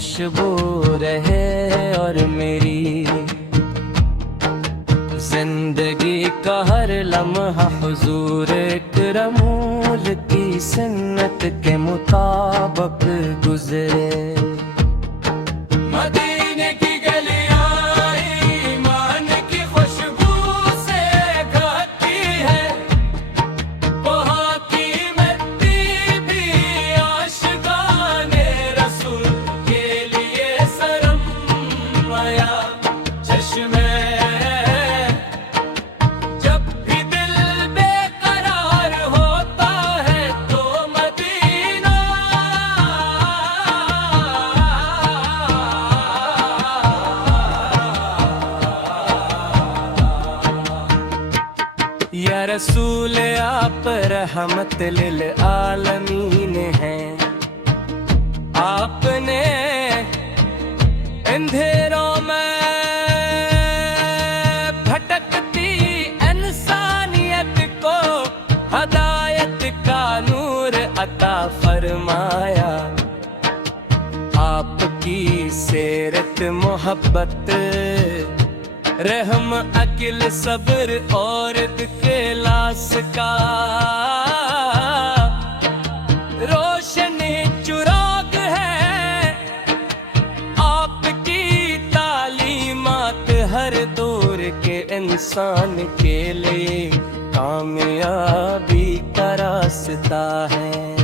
خوشبو رہے اور میری زندگی کا ہر لمحہ حضور اکرمول کی سنت کے مطابق گزرے۔ مدینے کی گلیاں ایمان کی خوشبو سے گھاتی ہے، وہاں کی مٹی بھی عاشقان رسول کے لیے سرمایہ چشم ہے۔ جب بھی دل بے قرار ہوتا ہے تو مدینہ یا رسول آپ رحمت للعالمین ہیں، آپ نے اندھیروں میں بھٹکتی انسانیت کو ہدایت کا نور عطا فرمایا۔ آپ کی سیرت محبت رحم عقل صبر اور اخلاص کا روشنی چراغ ہے۔ آپ کی تعلیمات ہر دور کے انسان کے لیے کامیابی کا راستہ ہے۔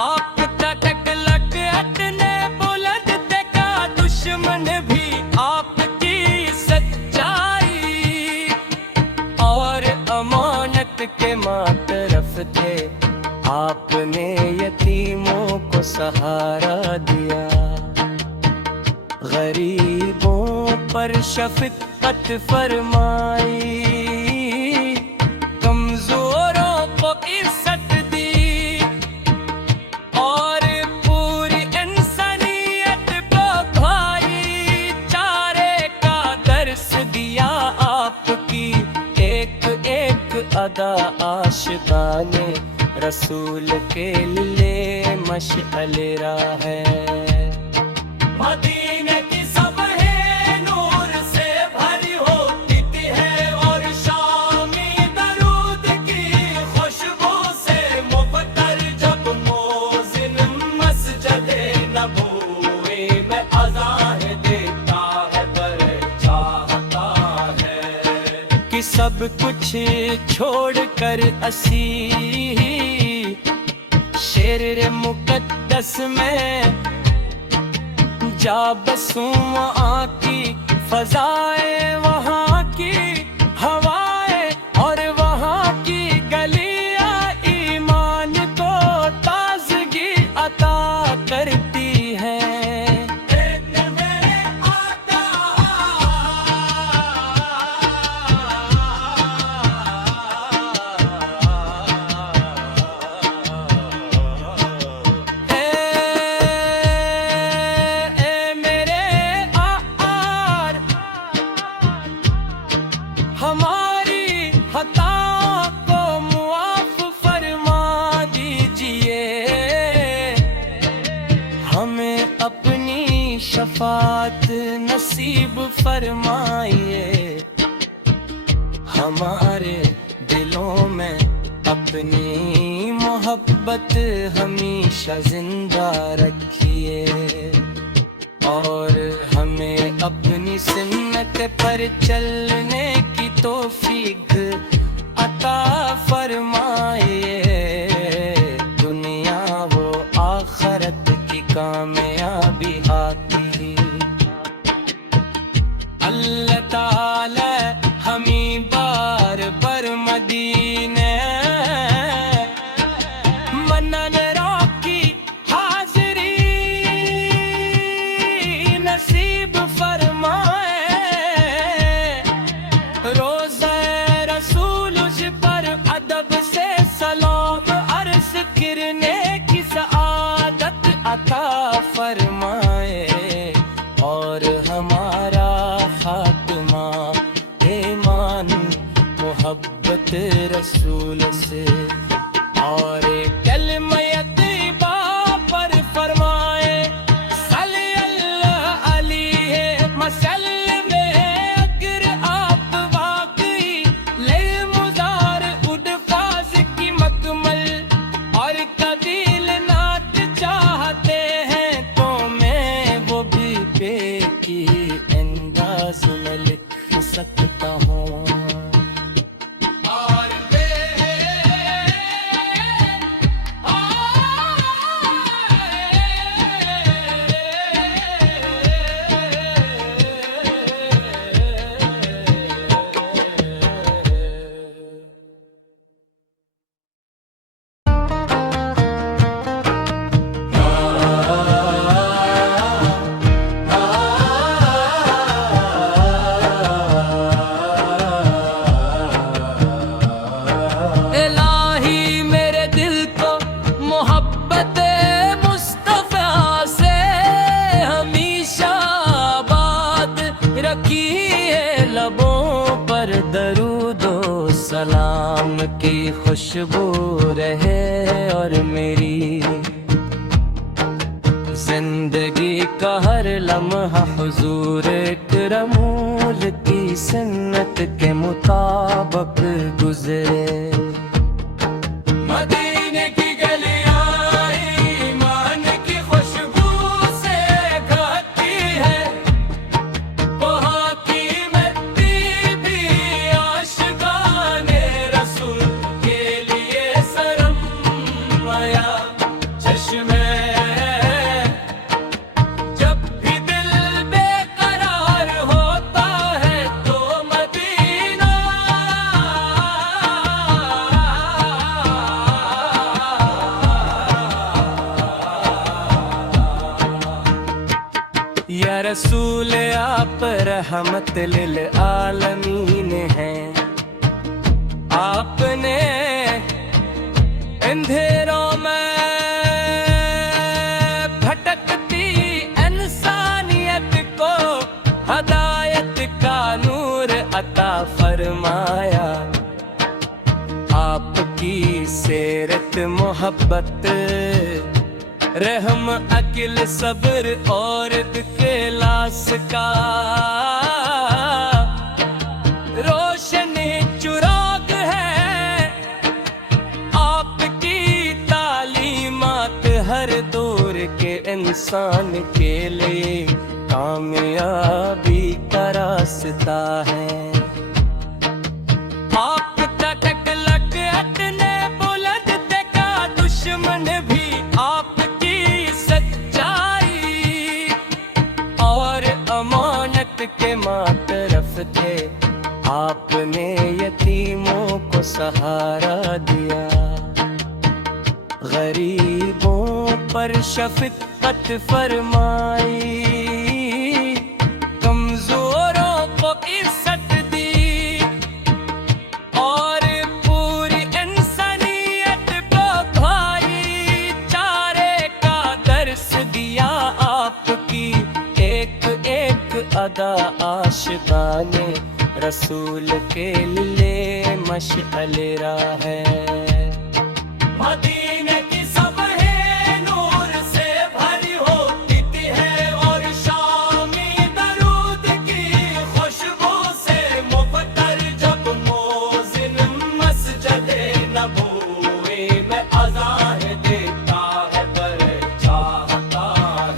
آپ تک لگ اٹنے بلند دیکھا دشمن بھی آپ کی سچائی اور امانت کے ماطرف تھے۔ آپ نے یتیموں کو سہارا دیا، غریبوں پر شفقت فرمائی، کمزوروں کو عزت دی اور پوری انسانیت کو بھائی چارے کا درس دیا۔ آپ کی ایک ایک ادا عاشقان رسول کے لیے مشعل راہ ہے۔ مدینے کی صبح نور سے بھری ہوتی ہے اور شامی درود کی خوشبو سے مبتر جب موذن مسجد نبوی میں اذان دیتا ہے پر چاہتا ہے کہ سب کچھ چھوڑ کر اسی شعر مقدس میں جا بسوں، وہاں کی فضائیں، وہاں کی ہوائیں اور وہاں کی گلیاں ایمان کو تازگی عطا کرتی ہیں۔ ہماری خطاؤں کو معاف فرما دیجئے، ہمیں اپنی شفاعت نصیب فرمائیے، ہمارے دلوں میں اپنی محبت ہمیشہ زندہ رکھیے اور ہمیں اپنی سنت پر چلنے کی توفیق عطا فرمائیے۔ دنیا و آخرت کی کامیابی آتی، اللہ تعالی ہمیں بار بار مدینے منانے کی حاضری نصیب فرمائے۔ روزہ رسول پر ادب سے سلام عرض کرنے کی سعادت عطا فرمائے اور ہمارا خاتمہ ایمان محبت رسول سے اور کلمہ طیبہ پر فرمائے۔ کی یہ لبوں پر درود و سلام کی خوشبو رہے، اور میری زندگی کا ہر لمحہ حضور اکرمول کی سنت کے مطابق گزرے۔ مدینے کی گلیاں ایمان کی خوشبو سے گھاتی ہے، وہاں کی مٹی بھی عاشقان رسول کے لیے سرمایہ چشم ہے۔ جب بھی دل بے قرار ہوتا ہے تو مدینہ یا رسول آپ رحمت للعالمین ہیں، آپ نے اندھیروں میں بھٹکتی انسانیت کو ہدایت کا نور عطا فرمایا۔ آپ کی سیرت محبت رحم عقل صبر اور اخلاص کا روشنی چراغ ہے۔ آپ کی تعلیمات ہر دور کے انسان کے لیے کامیابی کا راستہ ہے۔ آپ تک لگ اٹنے بلند دیکھا دشمن بھی آپ کی سچائی اور امانت کے ماطرف تھے، آپ نے یتیموں کو سہارا دیا، غریبوں پر شفقت فرمائی، کمزوروں کو عزت دی، اور پوری انسانیت کو بھائی چارے کا درس دیا۔ آپ کی ایک ایک ادا عاشقان رسول کے لیے مشعل راہ ہے۔ مدینے کی صبح نور سے بھری ہوتی ہے، اور شامی درود کی خوشبو سے مبتر جب موذن مسجد نبوی میں اذان دیتا ہے پر چاہتا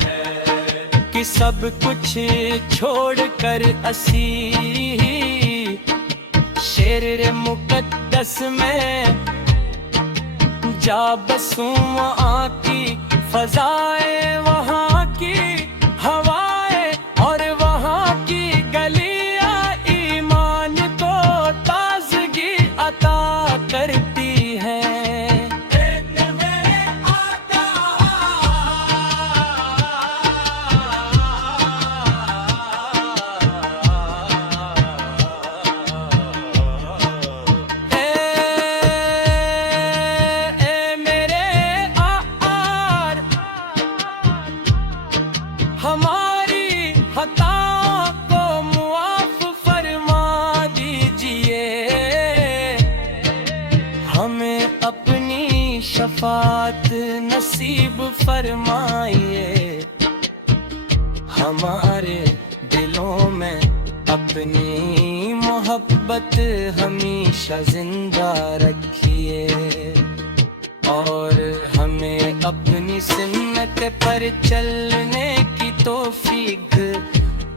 ہے کہ سب کچھ چھوڑ کر اسی شہر مقدس میں جا بسوں، وہاں کی فضائیں، وہاں کی ہوائیں اور وہاں کی گلیاں ایمان کو تازگی عطا کرتی ہیں۔ ہماری خطاؤں کو معاف فرما دیجئے، ہمیں اپنی شفاعت نصیب فرمائیے، ہمارے دلوں میں اپنی محبت ہمیشہ زندہ رکھیے، اور ہمیں اپنی سنت پر چلنے کی توفیق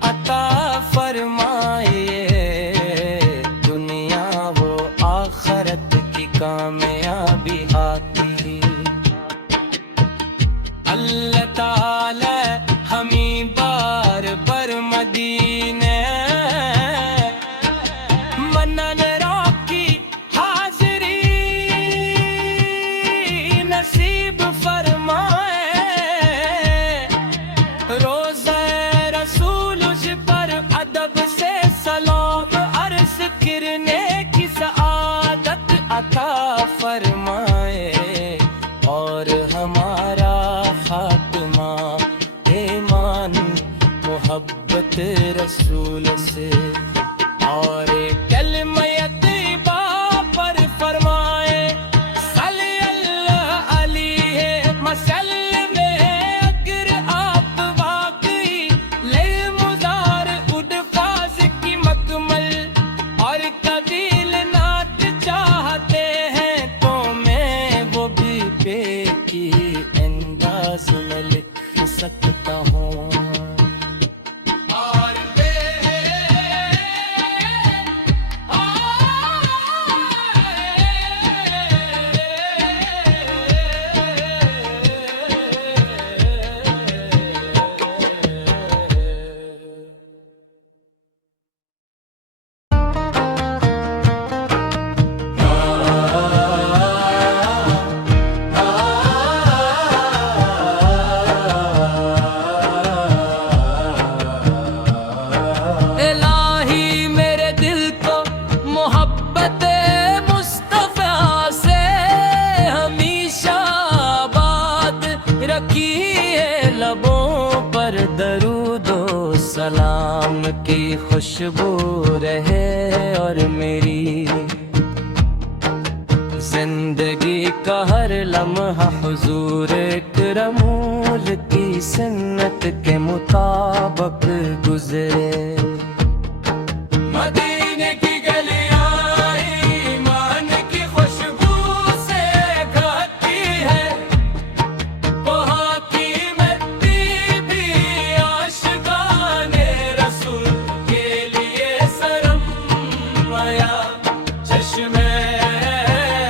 عطا فرمائیے، دنیا و آخرت کی کامیابی آتی۔ اللہ تعالی ہمیں بار بار مدینے منن راکی حاضری نصیب فرمائے، روزہ رسول پر ادب محبت رسول سے، اور کلمہ طیبہ پر فرمائے صلی اللہ علیہ وسلم۔ اگر آپ واقعی للمزار اڈفاظ کی مکمل اور طویل نعت چاہتے ہیں تو میں وہ بھی بے کی انداز میں لکھ سکتا ہوں۔ درود و سلام کی خوشبو رہے اور میری زندگی کا ہر لمحہ حضور اکرمول کی سنت کے مطابق گزرے۔ مدینے کی گلیاں ایمان کی خوشبو سے گھاتی ہے، وہاں کی مٹی بھی عاشقان رسول کے لیے سرمایہ چشم ہے۔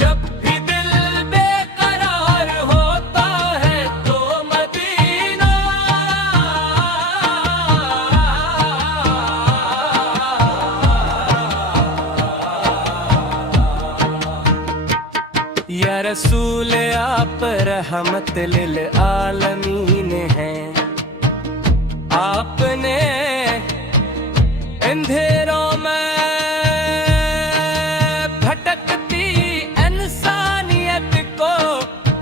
جب بھی دل بے قرار ہوتا ہے تو مدینہ یا رسول آپ رحمت للعالمین ہیں، آپ نے اندھیروں میں بھٹکتی انسانیت کو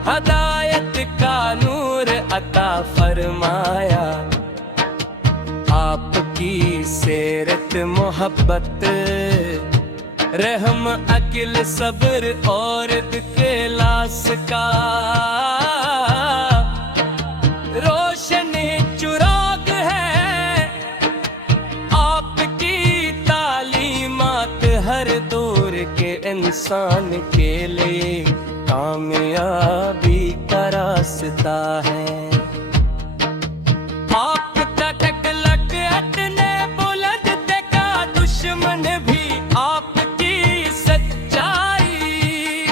ہدایت کا نور عطا فرمایا۔ آپ کی سیرت محبت رحم عقل صبر اور اخلاص کا روشنی چراغ ہے۔ آپ کی تعلیمات ہر دور کے انسان کے لیے کامیابی کا راستہ ہے۔ آپ کا ٹکلک اٹنے بلند دیکھا دشمن بھی آپ کی سچائی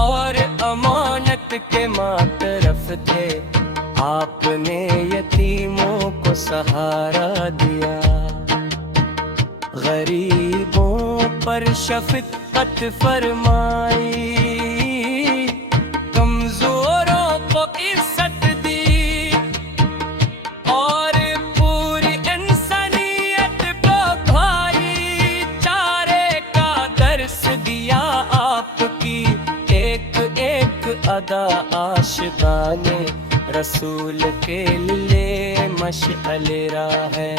اور امانت کے ماطرف تھے۔ آپ نے یتیموں کو سہارا دیا، غریبوں پر شفقت فرمائی، کمزوروں کو عزت دی اور پوری انسانیت کو بھائی چارے کا درس دیا۔ آپ کی ایک ایک ادا عاشقان رسول کے لیے مشعل راہ ہے۔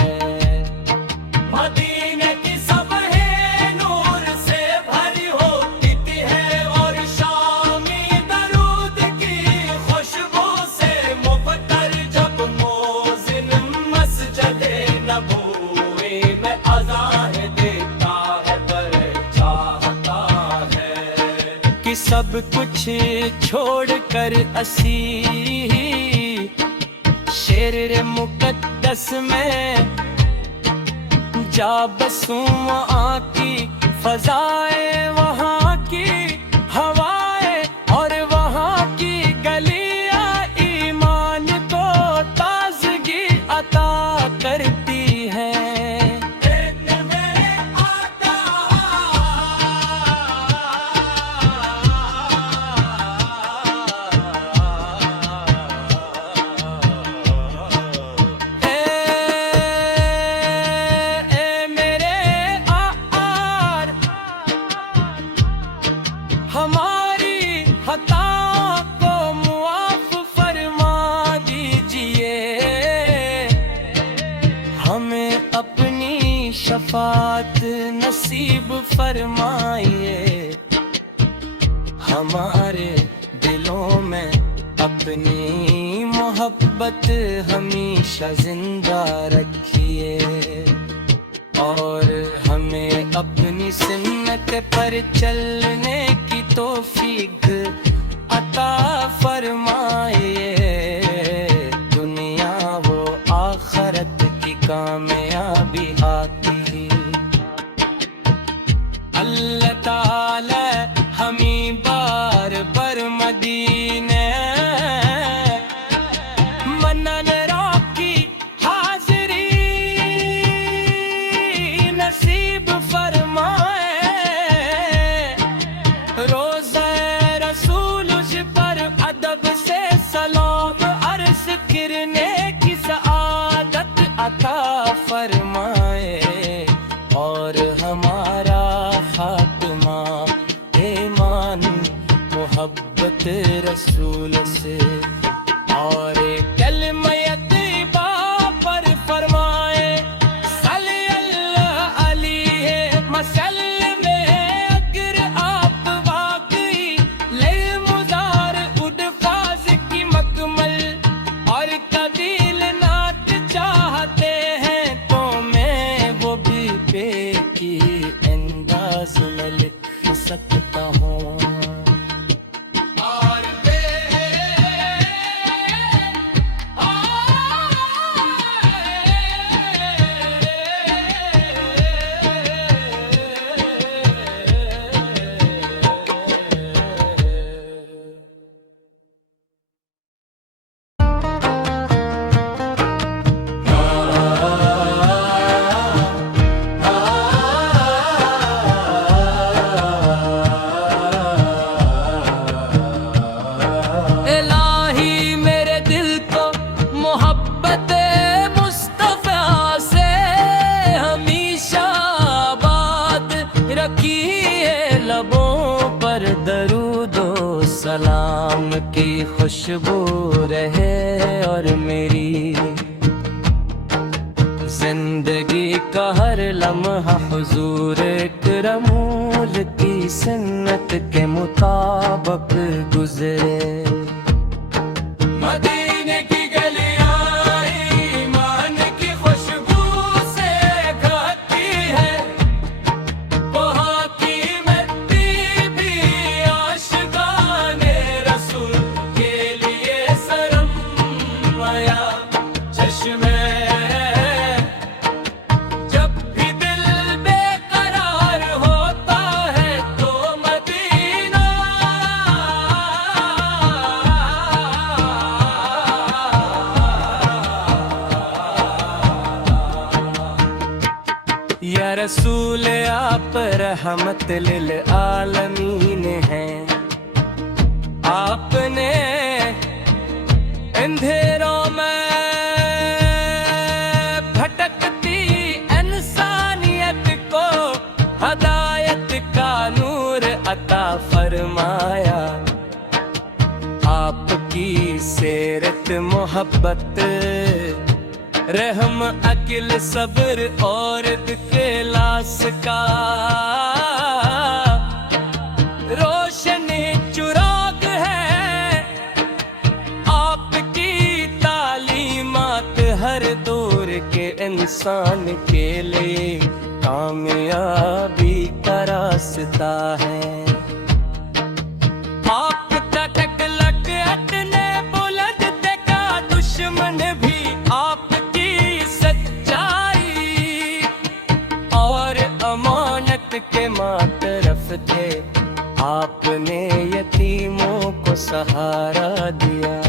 مدینے کی صبح نور سے بھری ہوتی ہے اور شامی درود کی خوشبو سے مبتر جب موذن مسجد نبوی میں اذان دیتا ہے پر چاہتا ہے کہ سب کچھ چھوڑ کر اسی شعر مقدس میں جا بسوں، وہاں کی فضائیں، وہاں کی ہوائیں اور وہاں کی گلیاں ایمان کو تازگی عطا کرتی ہیں۔ شفاعت نصیب فرمائیے، ہمارے دلوں میں اپنی محبت ہمیشہ زندہ رکھیے، اور ہمیں اپنی سنت پر چلنے کی توفیق عطا فرمائیے، دنیا و آخرت کی کامیابی آتی۔ اللہ تعالی ہمیں بار بار مدینے منن کی حاضری نصیب فرمائے، روزہ رسول پر ادب سے سلام عرض کرنے کی سعادت عطا فرمائے، اور ہمارا خاتمہ ایمان محبت رسول سے اور کلمہ طیبہ پر فرمائے، صلی اللہ علیہ وسلم۔ اگر آپ واقعی للمزار اڈفاظ کی مکمل اور طویل نعت چاہتے ہیں، تو میں وہ بھی بے کی انداز میں لکھ سکتا ہوں۔ درود و سلام کی خوشبو رہے، اور میری زندگی کا ہر لمحہ حضور اکرمول کی سنت کے مطابق گزرے۔ مدینے کی گلیاں ایمان کی خوشبو سے گھاتی ہے، وہاں کی مٹی بھی عاشقان رسول کے لیے سرمایہ چشم ہے۔ جب بھی دل بے قرار ہوتا ہے تو مدینہ یا رسول آپ رحمت للعالمین ہیں، آپ نے اندھیروں میں بھٹکتی انسانیت کو ہدایت کا نور عطا فرمایا، آپ کی سیرت محبت رحم عقل صبر اور اخلاص کا روشنی چراغ ہے، آپ کی تعلیمات ہر دور کے انسان کے لیے کامیابی کا راستہ ہے۔ آپ تک لگ اٹنے بلند دیکھا دشمن بھی آپ کی سچائی اور امانت کے ماطرف تھے، آپ نے یتیموں کو سہارا دیا،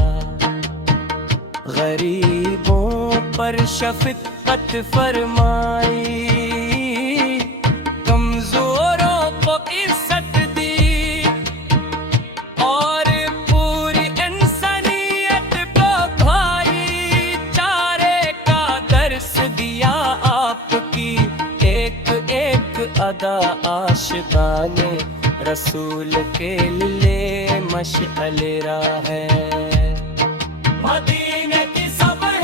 غریبوں پر شفقت فرمائی، کمزوروں کو عزت دی، اور پوری انسانیت کو بھائی چارے کا درس دیا، آپ کی ایک ایک ادا عاشقان رسول کے لیے مشعل راہ ہے۔ مدینے کی صبح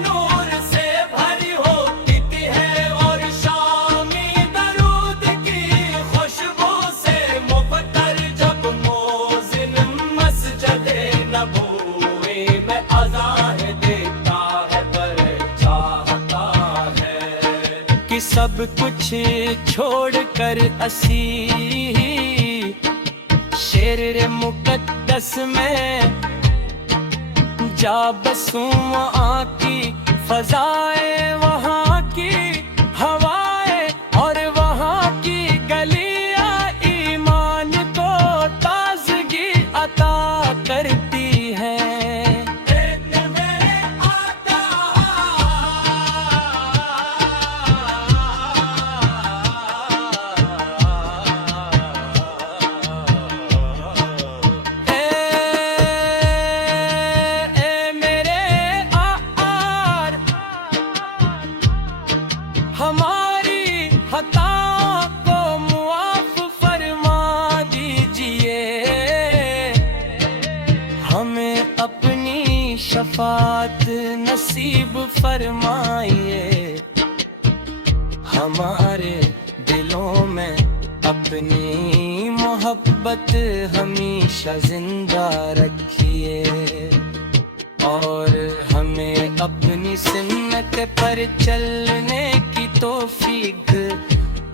نور سے بھری ہوتی ہے، اور شام سب کچھ چھوڑ کر اسی شیر مقدس میں جا بسوں وہاں کی فضائے وہاں کی ہوائیں اور وہاں کی گلیاں ایمان کو تازگی عطا کرتی ہیں ہماری خطاؤں کو معاف فرما دیجئے ہمیں اپنی شفاعت نصیب فرمائیے ہمارے دلوں میں اپنی محبت ہمیشہ زندہ رکھیے اور ہمیں اپنی سنت پر چلنے کی توفیق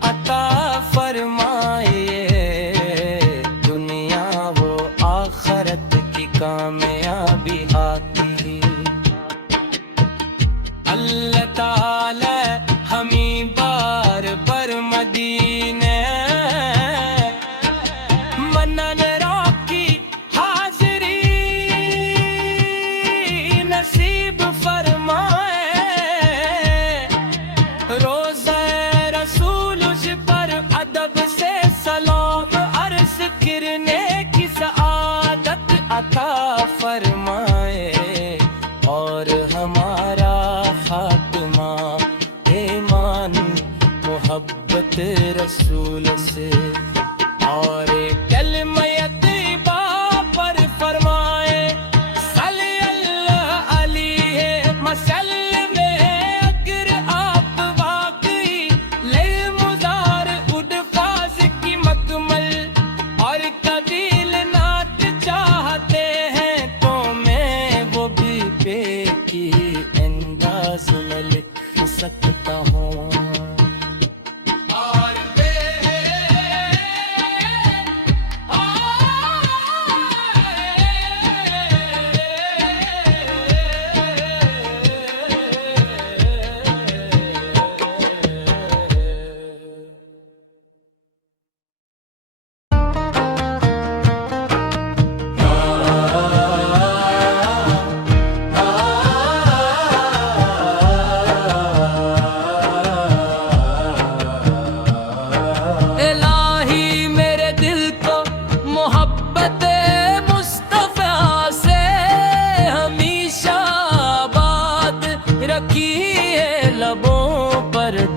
عطا فرمائیے دنیا و آخرت کی کامیابی آتی اللہ تعالی ہمیں بار بار مدینے منن کی حاضری نصیب فرمائے روزہ رسول پر ادب سے سلام عرض کرنے کی سعادت عطا فرمائے اور ہمارا خاتمہ ایمان محبت رسول سے اور کلمہ طیبہ پر فرمائے صلی اللہ علیہ وسلم اگر آپ واقعی للمزار اڈفاظ کی مکمل اور قبیل نعت چاہتے ہیں تو میں وہ بھی بے کی انداز میں لکھ سکتا ہوں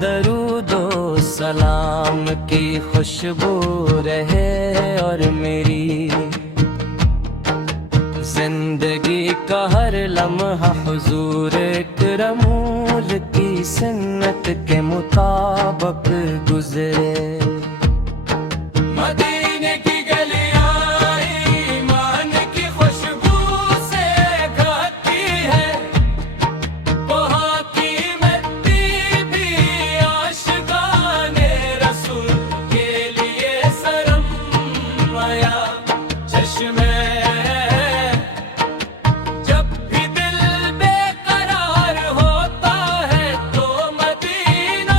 درود و سلام کی خوشبو رہے اور میری زندگی کا ہر لمحہ حضور اکرمول کی سنت کے مطابق گزرے مدینے کی گلیاں ایمان کی خوشبو سے گھاتی ہے وہاں کی مٹی بھی عاشقان رسول کے لیے سرمایہ چشم جب بھی دل بے قرار ہوتا ہے تو مدینہ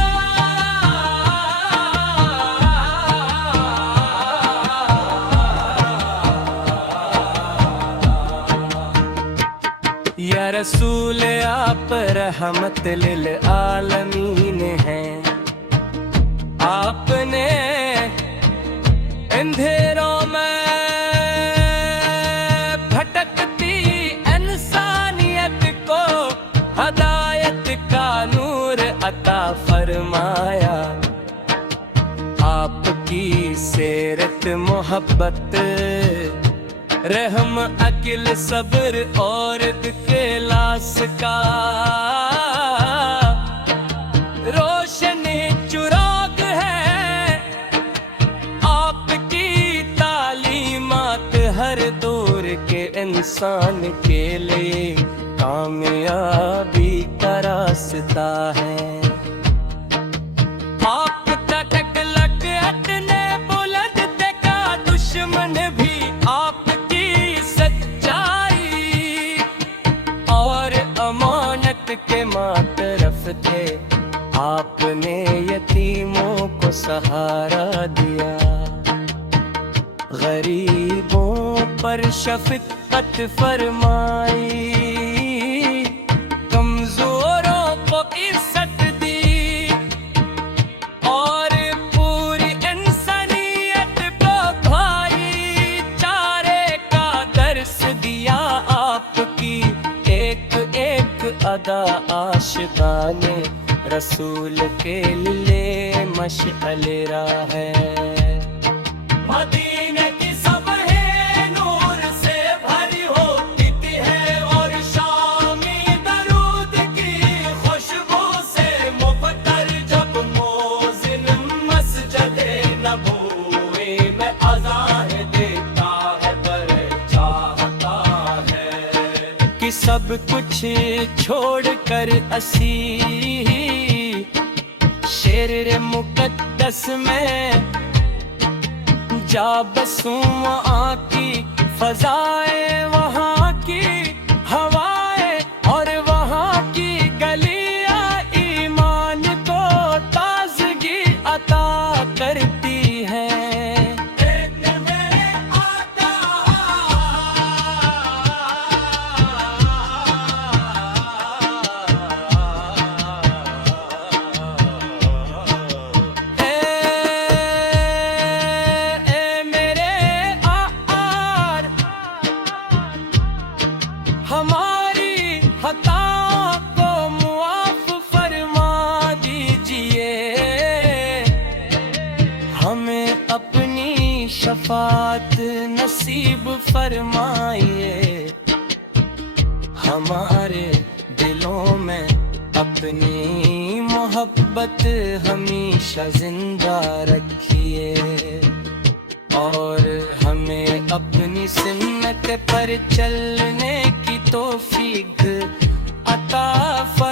یا رسول آپ رحمت للعالمین ہیں آپ نے اندھیروں میں بھٹکتی انسانیت کو ہدایت کا نور عطا فرمایا آپ کی سیرت محبت رحم عقل صبر اور اخلاص کا روشنی چراغ ہے آپ کی تعلیمات ہر دور کے انسان کے لیے کامیابی کا راستہ ہے طرف تھے، آپ نے یتیموں کو سہارا دیا، غریبوں پر شفقت فرمائی، کمزوروں کو عزت دی، اور پوری انسانیت کو بھائی چارے کا درس دیا۔ آپ کی ایک ایک ادا عاشقان رسول کے لیے مشعل راہ ہے۔ مدینے کی صبحیں نور سے بھری ہوتی ہے، اور شامی درود کی خوشبو سے مبتر، جب مؤذن مسجد نبوی میں اذان دیتا ہے پر چاہتا ہے کہ سب کچھ چھوڑ کر اسی شہر مقدس میں جا بسوں، وہاں کی فضائیں، وہاں کی ہوائیں، اور وہاں کی گلیاں ایمان کو تازگی عطا کرتی ہیں۔ ہماری خطاؤں کو معاف فرما دیجئے، ہمیں اپنی شفاعت نصیب فرمائیے، ہمارے دلوں میں اپنی محبت ہمیشہ زندہ رکھیے، اور ہمیں اپنی سنت پر چلنے کی توفیق عطا فرمائیے۔